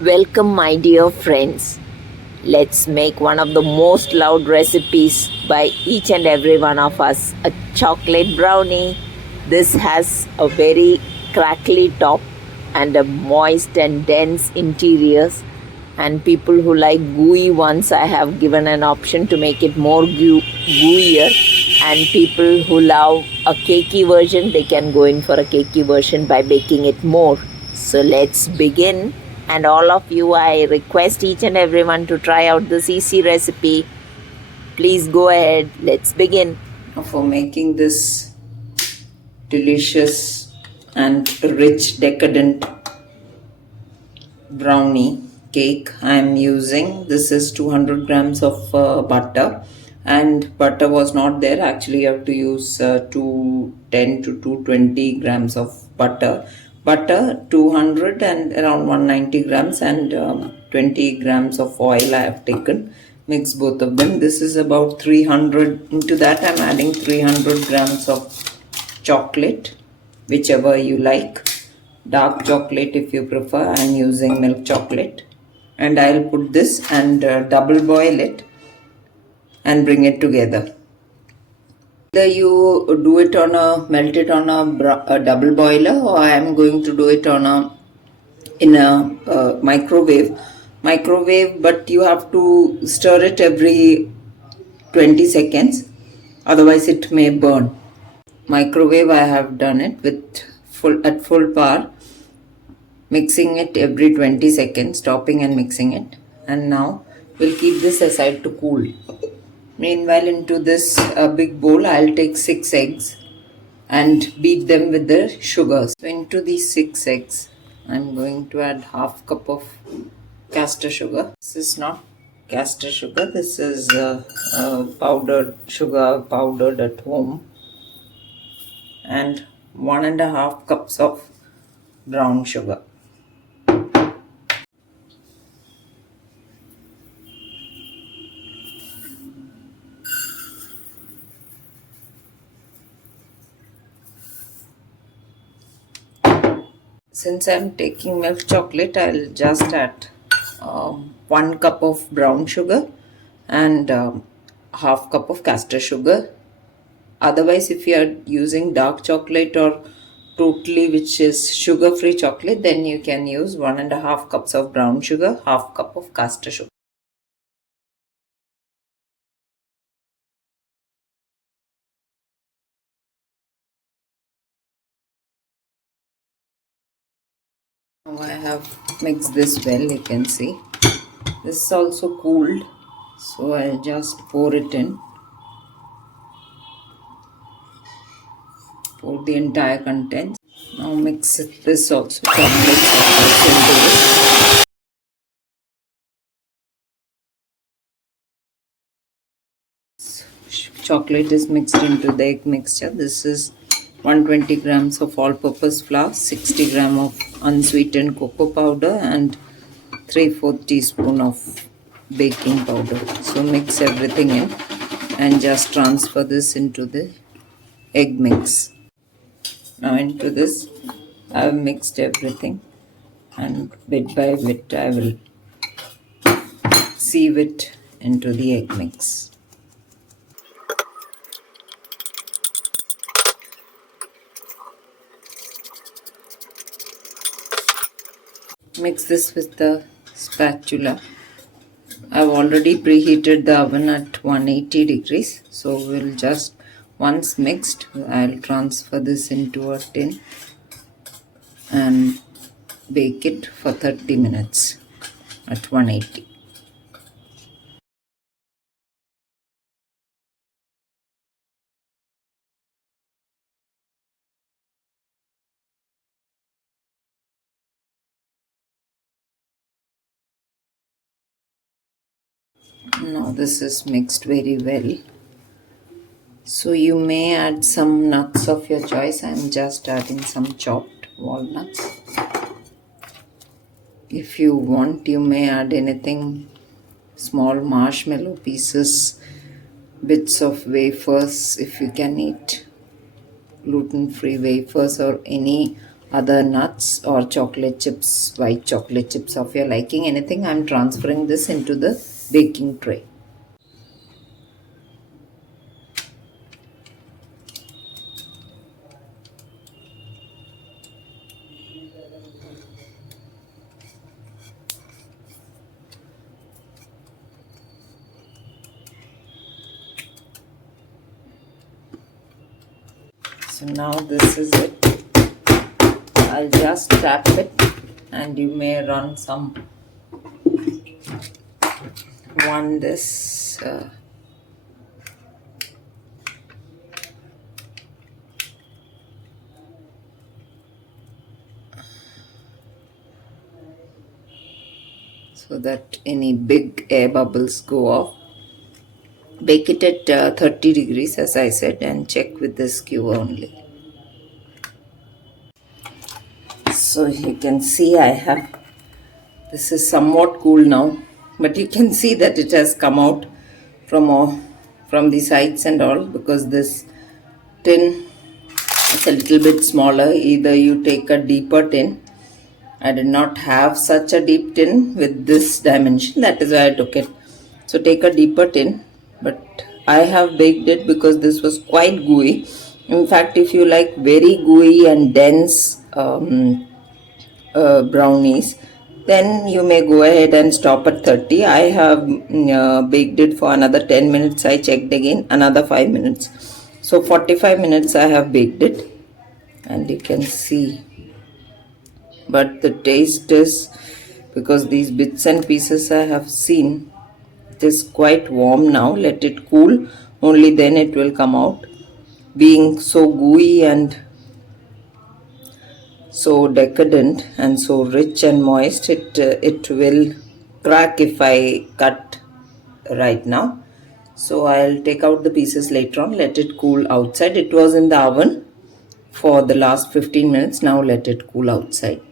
Welcome, my dear friends. Let's make one of the most loved recipes by each and every one of us, a chocolate brownie. This has a very crackly top and a moist and dense interiors. And people who like gooey ones, I have given an option to make it more gooier. And people who love a cakey version, they can go in for a cakey version by baking it more. So let's begin. And all of you, I request each and everyone to try out this easy recipe. Please go ahead. Let's begin. For making this delicious and rich, decadent brownie cake, I am using, this is 200 grams of butter, and butter was not there. Actually, you have to use 210 to 220 grams of butter. Butter 200 and around 190 grams, and 20 grams of oil I have taken. Mix both of them. This is about 300. Into that I'm adding 300 grams of chocolate, whichever you like. Dark chocolate if you prefer. I'm using milk chocolate, and I'll put this and double boil it and bring it together. Either you do it on melt it on a double boiler, or I am going to do it on in a microwave, but you have to stir it every 20 seconds, otherwise it may burn. Microwave, I have done it with full power, mixing it every 20 seconds, stopping and mixing it. And now we'll keep this aside to cool. Meanwhile, into this big bowl, I'll take 6 eggs and beat them with the sugar. So into these 6 eggs, I'm going to add half cup of caster sugar. This is not caster sugar, this is powdered sugar, powdered at home. And 1.5 cups of brown sugar. Since I'm taking milk chocolate, I'll just add 1 cup of brown sugar and half cup of caster sugar. Otherwise, if you are using dark chocolate or totally which is sugar-free chocolate, then you can use 1.5 cups of brown sugar, half cup of caster sugar. Now I have mixed this well, you can see. This is also cooled, so I just pour it in. Pour the entire contents. Now mix this also, chocolate into this. Chocolate is mixed into the egg mixture. This is 120 grams of all-purpose flour, 60 gram of unsweetened cocoa powder, and 3/4 teaspoon of baking powder. So mix everything in and just transfer this into the egg mix. Now into this I have mixed everything, and bit by bit I will sieve it into the egg mix. Mix this with the spatula. I've already preheated the oven at 180 degrees. So we'll just, once mixed, I'll transfer this into a tin and bake it for 30 minutes at 180. Now this is mixed very well. So you may add some nuts of your choice. I'm just adding some chopped walnuts. If you want, you may add anything, small marshmallow pieces, bits of wafers if you can eat gluten-free wafers, or any other nuts or chocolate chips, white chocolate chips of your liking, anything. I'm transferring this into the baking tray. So now this is it. I'll just tap it and you may run some this so that any big air bubbles go off. Bake it at 30 degrees as I said, and check with the skewer only. So you can see this is somewhat cool now, but you can see that it has come out from the sides and all, because this tin is a little bit smaller. Either you take a deeper tin. I did not have such a deep tin with this dimension, that is why I took it. So take a deeper tin, but I have baked it because this was quite gooey. In fact, if you like very gooey and dense brownies, then you may go ahead and stop at 30. I have baked it for another 10 minutes. I checked again, another 5 minutes. So 45 minutes I have baked it, and you can see. But the taste is, because these bits and pieces I have seen, it is quite warm now. Let it cool, only then it will come out. Being so gooey and so decadent and so rich and moist, it will crack if I cut right now. So I'll take out the pieces later on, let it cool outside. It was in the oven for the last 15 minutes. Now let it cool outside.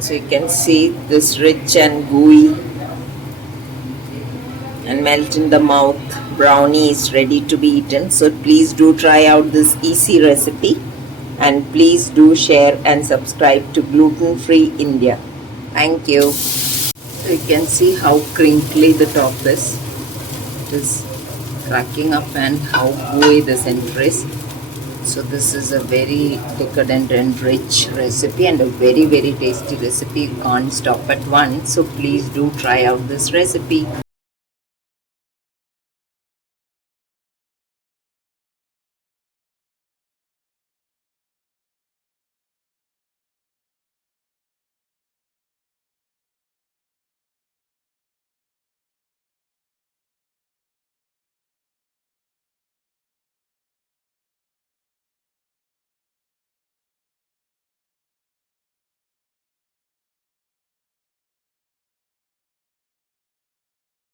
So you can see this rich and gooey and melt in the mouth brownie is ready to be eaten. So please do try out this easy recipe, and please do share and subscribe to Gluten Free India. Thank you. So you can see how crinkly the top is. It is cracking up, and how gooey the center is. So this is a very decadent and rich recipe, and a very tasty recipe. You can't stop at one. So please do try out this recipe.